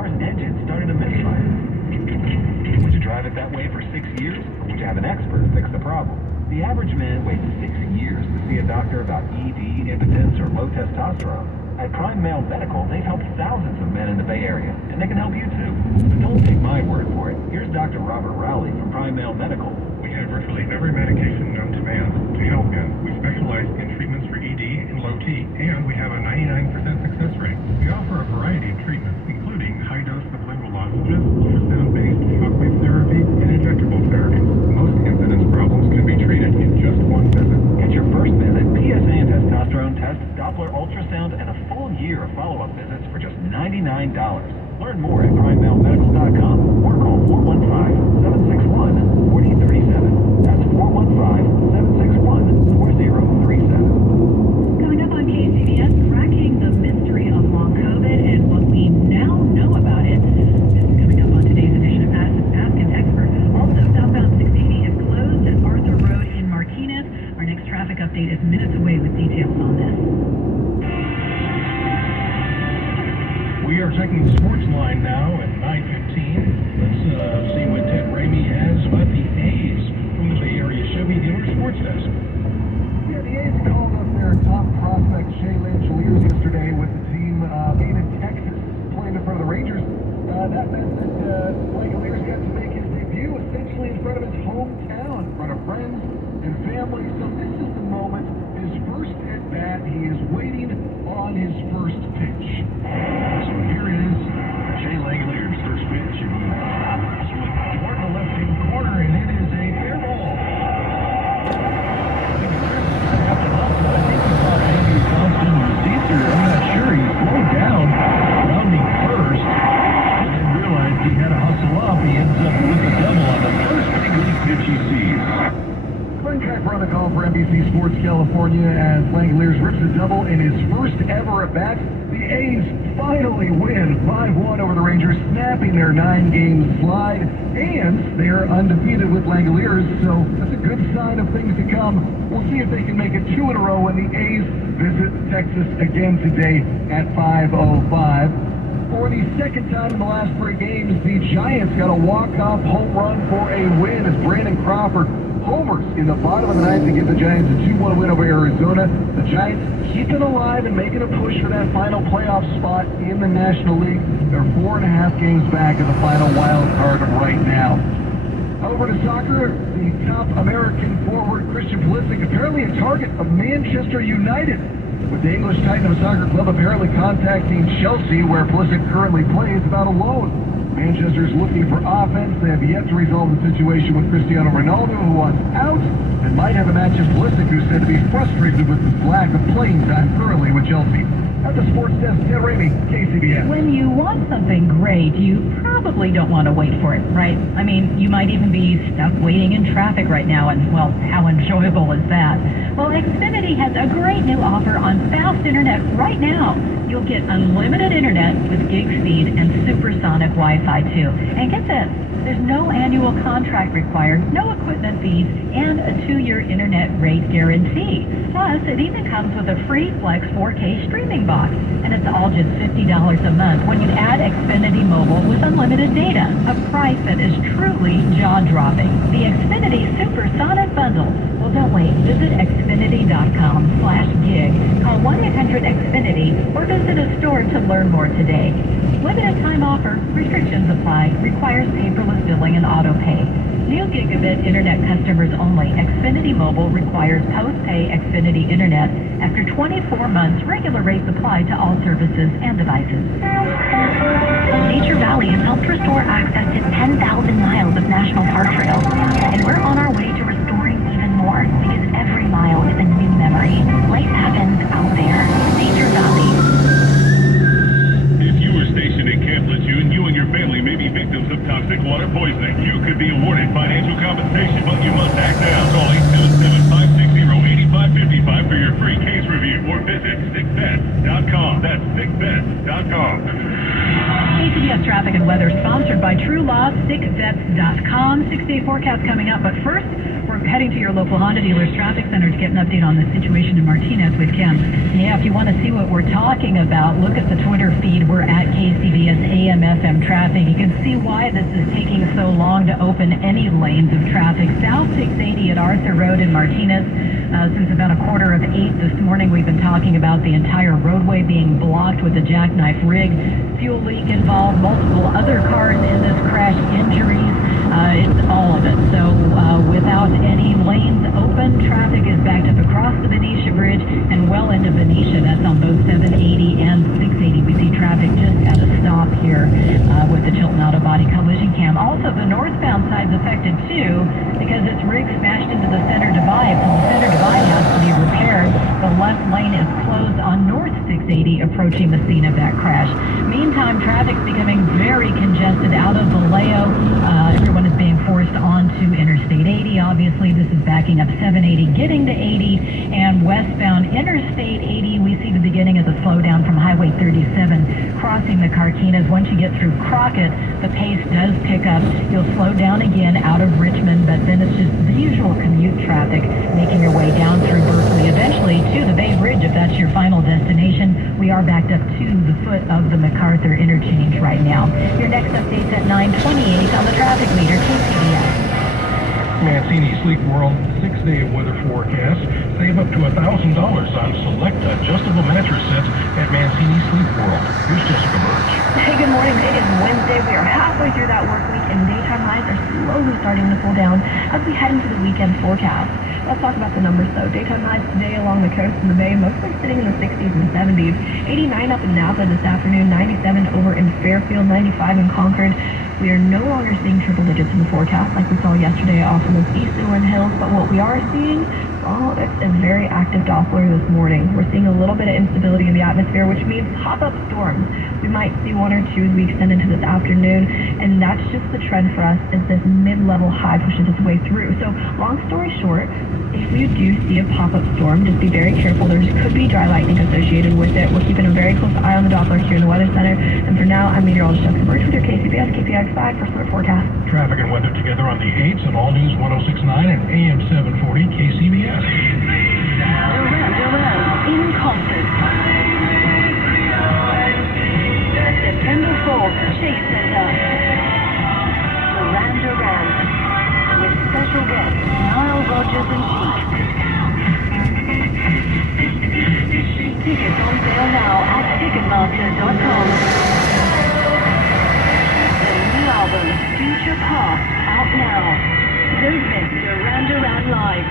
car's engine started a misfire. Would you drive it that way for 6 years, or would you have an expert fix the problem? The average man waits 6 years to see a doctor about ED, impotence, or low testosterone. At Prime Male Medical, they've helped thousands of men in the Bay Area, and they can help you too. But don't take my word for it. Here's Dr. Robert Rowley from Prime Male Medical. We have virtually every medication known to man to help men. We specialize in treatments for ED and low T, and we have a 99% success rate. We offer a variety of treatments, including high-dose sublingual lozenges, ultrasound-based shockwave therapy, and injectable therapy. Most incidence problems can be treated in just one visit. Get your first visit, PSA and testosterone test, Doppler ultrasound, and a full year of follow-up visits for just $99. Learn more at PrimeMaleMedical.com or call 415-761-4037. That's 415-761-4037. Coming up on KCBS, cracking the mystery of long COVID and what we now know about it. This is coming up on today's edition of Ask an Expert. Also, southbound 680 is closed at Arthur Road in Martinez. Our next traffic update is minutes away with details on this. We are checking the sports line now at 9:15. Let's see what Ted Ramey has about the A's from the Bay Area Chevy Dealer Sports Desk. Yeah, the A's called up their top prospect, Shea Langeliers, yesterday with the team being in Texas, playing in front of the Rangers. That meant that Langeliers got to make his debut essentially in front of his hometown, in front of friends and family. So this is the moment, his first at bat. He is waiting on his first pitch. So here is Shea Langeliers' first pitch. Swing toward the left-hand corner, and it is a fair ball. I think he thought Andy Thompson was Caesar. I'm not sure. He slowed down, rounding first, and then realized he had to hustle up. He ends up with a double on the first big league pitch he sees. Glenn Kuiper on the call for NBC Sports California as Langeliers rips a double in his first ever at bat. The A's finally win 5-1 over the Rangers, snapping their 9-game slide, and they are undefeated with Langeliers, so that's a good sign of things to come. We'll see if they can make it 2 in a row when the A's visit Texas again today at 5:05. For the second time in the last 3 games, the Giants got a walk-off home run for a win as Brandon Crawford homers in the bottom of the ninth to give the Giants a 2-1 win over Arizona. The Giants keeping alive and making a push for that final playoff spot in the National League. They're 4.5 games back in the final wild card right now. Over to soccer, the top American forward Christian Pulisic apparently a target of Manchester United, with the English Tottenham Soccer Club apparently contacting Chelsea, where Pulisic currently plays, about a loan. Manchester's looking for offense. They have yet to resolve the situation with Cristiano Ronaldo, who wants out, and might have a match of Pulisic, who's said to be frustrated with the lack of playing time currently with Chelsea. At the sports desk, Ted Ramey, KCBS. When you want something great, you probably don't want to wait for it, right? I mean, you might even be stuck waiting in traffic right now, and, well, how enjoyable is that? Well, Xfinity has a great new offer on fast internet right now. You'll get unlimited internet with gig speed and supersonic Wi-Fi, too. And get this, there's no annual contract required, no equipment fees, and a 2-year internet rate guarantee. Plus, it even comes with a free Flex 4K streaming box, and it's all just $50 a month when you add Xfinity Mobile with unlimited data, a price that is truly jaw-dropping. The Xfinity Supersonic Bundle. Well, don't wait. Visit Xfinity.com/gig, call 1-800-XFINITY, or visit a store to learn more today. Limited time offer, restrictions apply, requires paperless billing and auto pay. New gigabit internet customers only. Xfinity Mobile requires post-pay Xfinity internet. After 24 months, regular rates apply to all services and devices. Nature Valley has helped restore access to 10,000 miles of national park trails, and we're on our way to restoring even more, because every mile is a new memory. Life happens out there. Nature Valley. If you were stationed in Camp Lejeune, you and your family may be victims of toxic water poisoning. You could be awarded financial compensation, but you must act now. Call 877-560-8555 for your free case review, or visit sickbets.com. That's sickbets.com. KCBS Traffic and Weather sponsored by True Law, sickvets.com. 6-day forecast coming up, but first, we're heading to your local Honda dealer's traffic center to get an update on the situation in Martinez with Kim. Yeah, if you want to see what we're talking about, look at the Twitter feed. We're at KCBS AM/FM traffic. You can see why this is taking so long to open any lanes of traffic. South 680 at Arthur Road in Martinez. Since about 7:45 this morning, we've been talking about the entire roadway being blocked with a jackknife rig. Fuel leak involved, multiple other cars in this crash, injuries. It's all of it. So without any lanes open, traffic is backed up across the Benicia Bridge and well into Benicia. That's on both 780 and 680. We see traffic just at a stop here with the Chilton Auto Body collision cam. Also, the northbound side's affected too because its rig smashed into the center divide. So the center divide has to be repaired. The left lane is closed on North 680 approaching the scene of that crash. Meantime, traffic's becoming very congested out of Vallejo. Everyone is being forced onto Interstate 80. Obviously, this is backing up 780, getting to 80, and westbound Interstate 80, we see the beginning of the slowdown from Highway 37 crossing the Carquinas. Once you get through Crockett, the pace does pick up. You'll slow down again out of Richmond, but then it's just the usual commute traffic making your way down through Berkeley, eventually to the Bay Bridge if that's your final destination. We are backed up to the foot of the MacArthur interchange right now. Your next update's at 9:28 on the traffic leader, KCBS. Mancini Sleep World 6-day weather forecast. Save up to $1,000 on select adjustable mattress sets at Mancini Sleep World. Here's Jessica Birch. Hey, good morning. It is Wednesday. We are halfway through that work week, and daytime highs are slowly starting to cool down as we head into the weekend forecast. Let's talk about the numbers, though. Daytime highs today along the coast and the bay, mostly sitting in the 60s and 70s. 89 up in Napa this afternoon, 97 over in Fairfield, 95 in Concord. We are no longer seeing triple digits in the forecast like we saw yesterday off of those East Inland Hills, but what we are seeing, well, it's a very active Doppler this morning. We're seeing a little bit of instability in the atmosphere, which means pop-up storms. We might see one or two as we extend into this afternoon, and that's just the trend for us as this mid-level high pushes its way through. So, long story short, if you do see a pop-up storm, just be very careful. There could be dry lightning associated with it. We're keeping a very close eye on the Doppler here in the Weather Center, and for now, I'm meteorologist Jessica Birch with your KCBS KPX5 for Split Forecast. Traffic and weather together on the 8s of All News 106.9 and AM 740 KCBS. Duran Duran in concert. The September 4th Chase Center. Duran Duran with special guests Nile Rodgers and Chic. Tickets on sale now at Ticketmaster.com. The new album Future Past out now. Don't miss Duran Duran live.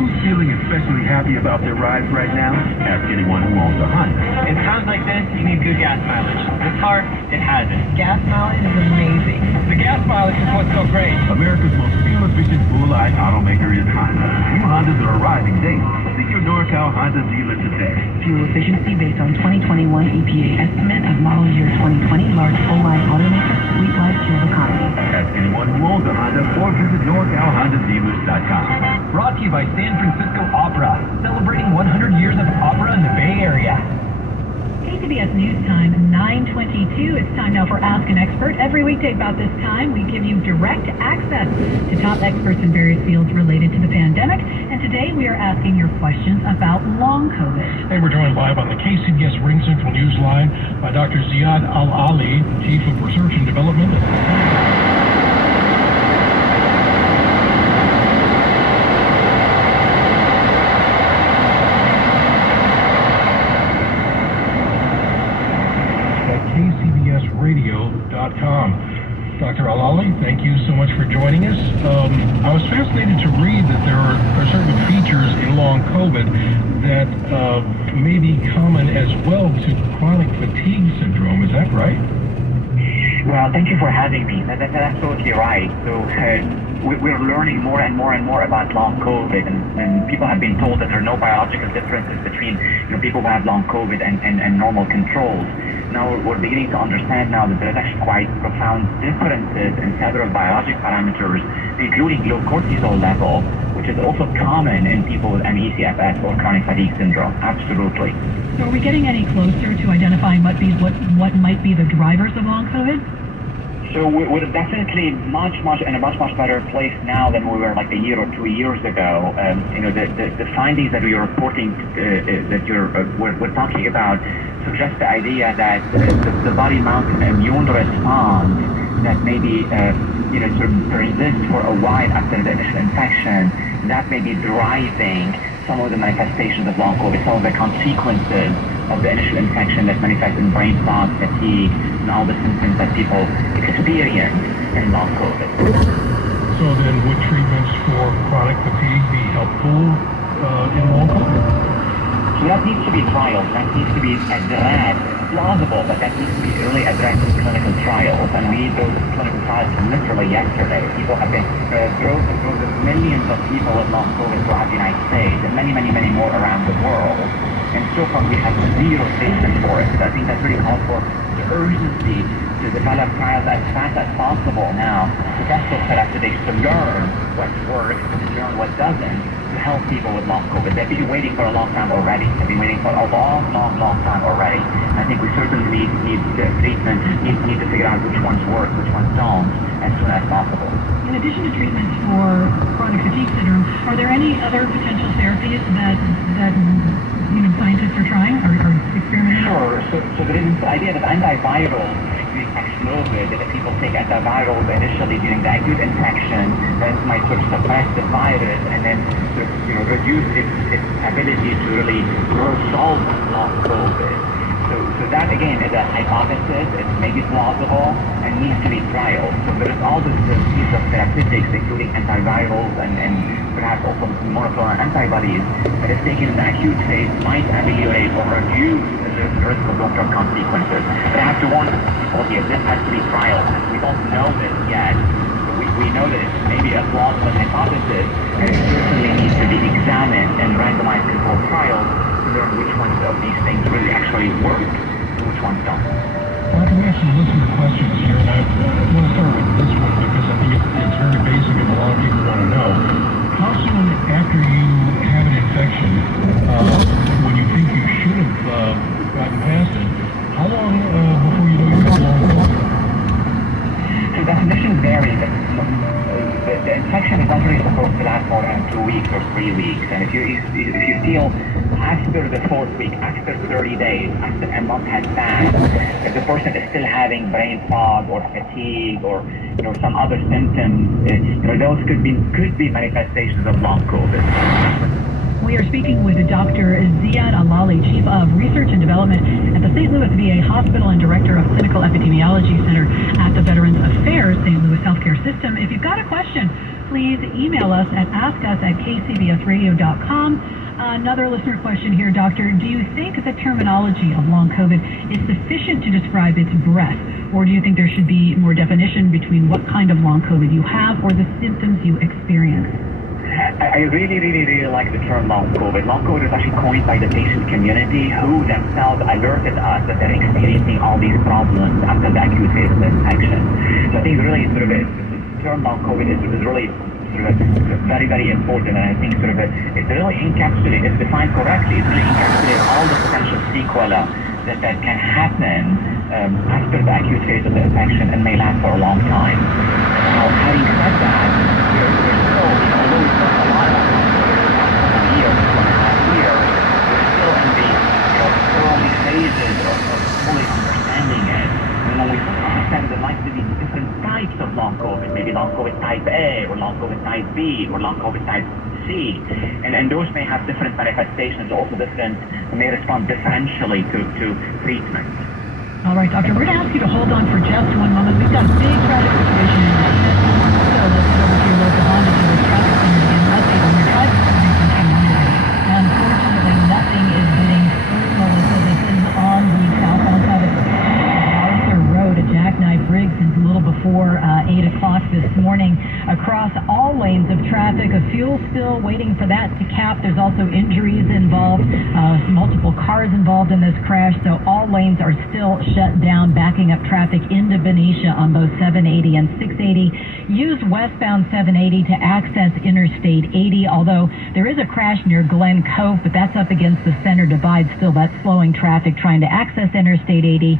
Who's feeling especially happy about their rides right now? Ask anyone who owns a Honda. In times like this, you need good gas mileage. This car, it has it. Gas mileage is amazing. The gas mileage is what's so great. America's most fuel-efficient full-line automaker is Honda. New Hondas are arriving daily. See your NorCal Honda dealer today. Fuel efficiency based on 2021 EPA estimate of model year 2020 large full-line automaker fleet life fuel economy. Ask anyone who owns a Honda or visit NorCalHondaDealers.com. Brought to you by San Francisco Opera, celebrating 100 years of opera in the Bay Area. KCBS News Time, 9:22. It's time now for Ask an Expert. Every weekday about this time, we give you direct access to top experts in various fields related to the pandemic. And today we are asking your questions about long COVID. Hey, we're joined live on the KCBS Ring Central News Line by Dr. Ziad Al-Ali, Chief of Research and Development. KCBSradio.com. Dr. Al-Ali, thank you so much for joining us. I was fascinated to read that there are certain features in long COVID that may be common as well to chronic fatigue syndrome. Is that right? Well, thank you for having me. That's absolutely right. So we're learning more and more and more about long COVID, and people have been told that there are no biological differences between people who have long COVID and normal controls. Now we're beginning to understand now that there's actually quite profound differences in several biologic parameters, including low cortisol level, which is also common in people with ME/CFS or chronic fatigue syndrome. Absolutely. So are we getting any closer to identifying what might be the drivers of long COVID? So we're definitely in a much better place now than we were like a year or 2 years ago. The findings that we are reporting that we're talking about suggest the idea that the body mounts an immune response that maybe sort of persists for a while after the initial infection. That may be driving some of the manifestations of long COVID, some of the consequences of the initial infection that manifests in brain fog, fatigue, and all the symptoms that people experience in long COVID. So then would treatments for chronic fatigue be helpful in long COVID? So that needs to be trialed, that needs to be addressed, plausible, but that needs to be really addressed in clinical trials. And we need those clinical trials literally yesterday. People have been, growth of millions of people with long COVID throughout the United States, and many more around the world. And so far we have zero treatment for it. So I think that's really called for the urgency to develop trials as fast as possible now to test those therapeutics, to learn what works, to learn what doesn't, to help people with long COVID. They've been waiting for a long time already. They've been waiting for a long time already. I think we certainly need treatment, need to figure out which ones work, which ones don't, as soon as possible. In addition to treatments for chronic fatigue syndrome, are there any other potential therapies that scientists are trying or experimenting? Sure. So there is this idea that antivirals during Paxlovid, that if people take antivirals initially during the acute infection, that might sort of suppress the virus and then reduce its ability to really resolve long COVID. So that again is a hypothesis. It's maybe plausible and needs to be trialed. So there is all this piece of therapeutics, including antivirals and perhaps also monoclonal antibodies, that if taken in the acute phase might ameliorate or reduce the risk of long-term consequences. But I have to warn people here, this has to be trialed. We don't know this yet. We know that it's maybe a plausible hypothesis, and it certainly needs to be examined in randomized controlled trials to learn which ones of these things really actually work and which ones don't. Well, we have some listener questions here, and I want to start with this one because I think it's very basic and a lot of people want to know. How soon after you have an infection, when you think you should have gotten past it, how long before you know you have long COVID? So definitions vary. The infection is not really supposed to last more than 2 weeks or 3 weeks. And if you feel after the 4th week, after 30 days, after a month has passed, if the person is still having brain fog or fatigue or some other symptoms, those could be manifestations of long COVID. We are speaking with Dr. Ziad Alali, Chief of Research and Development at the St. Louis VA Hospital and Director of Clinical Epidemiology Center at the Veterans Affairs St. Louis Healthcare System. If you've got a question, please email us at askus@kcbsradio.com. Another listener question here, Doctor. Do you think the terminology of long COVID is sufficient to describe its breadth, or do you think there should be more definition between what kind of long COVID you have or the symptoms you experience? I really like the term long COVID. Long COVID was actually coined by the patient community who themselves alerted us that they're experiencing all these problems after the acute phase of the infection. So I think really the term long COVID is really very important, and I think it's really encapsulated, it's defined correctly, it's really encapsulated all the potential sequelae that can happen after the acute phase of the infection and may last for a long time. Now, having said that, there's still, although we've learned a lot about years, 1.5 years, we're still in the early phases of fully understanding it. And when we fully understand there might be different types of long COVID, maybe long COVID type A, or long COVID type B, or long COVID type C, and those may have different manifestations, also may respond differentially to treatment. All right, Doctor, we're going to ask you to hold on for just one moment. We've got a big traffic situation in Martinez, so let's go over to your local Honda dealer traffic center to get an update on your driving situation on Monday. Unfortunately, nothing is getting through, Melissa. This is on the southbound side of Arthur Road at Jackknife Briggs since a little before 8 o'clock this morning. Across all lanes of traffic, a fuel spill waiting for that to cap. There's also injuries involved, multiple cars involved in this crash, so all lanes are still shut down, backing up traffic into Benicia on both 780 and 680. use westbound 780 to access Interstate 80, although there is a crash near Glen Cove, but that's up against the center divide still. That's slowing traffic trying to access Interstate 80.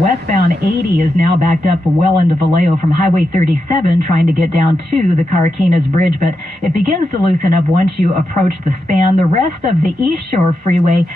Westbound 80 is now backed up well into Vallejo from Highway 37 trying to get down to the Carquinez Bridge, but it begins to loosen up once you approach the span. The rest of the East Shore Freeway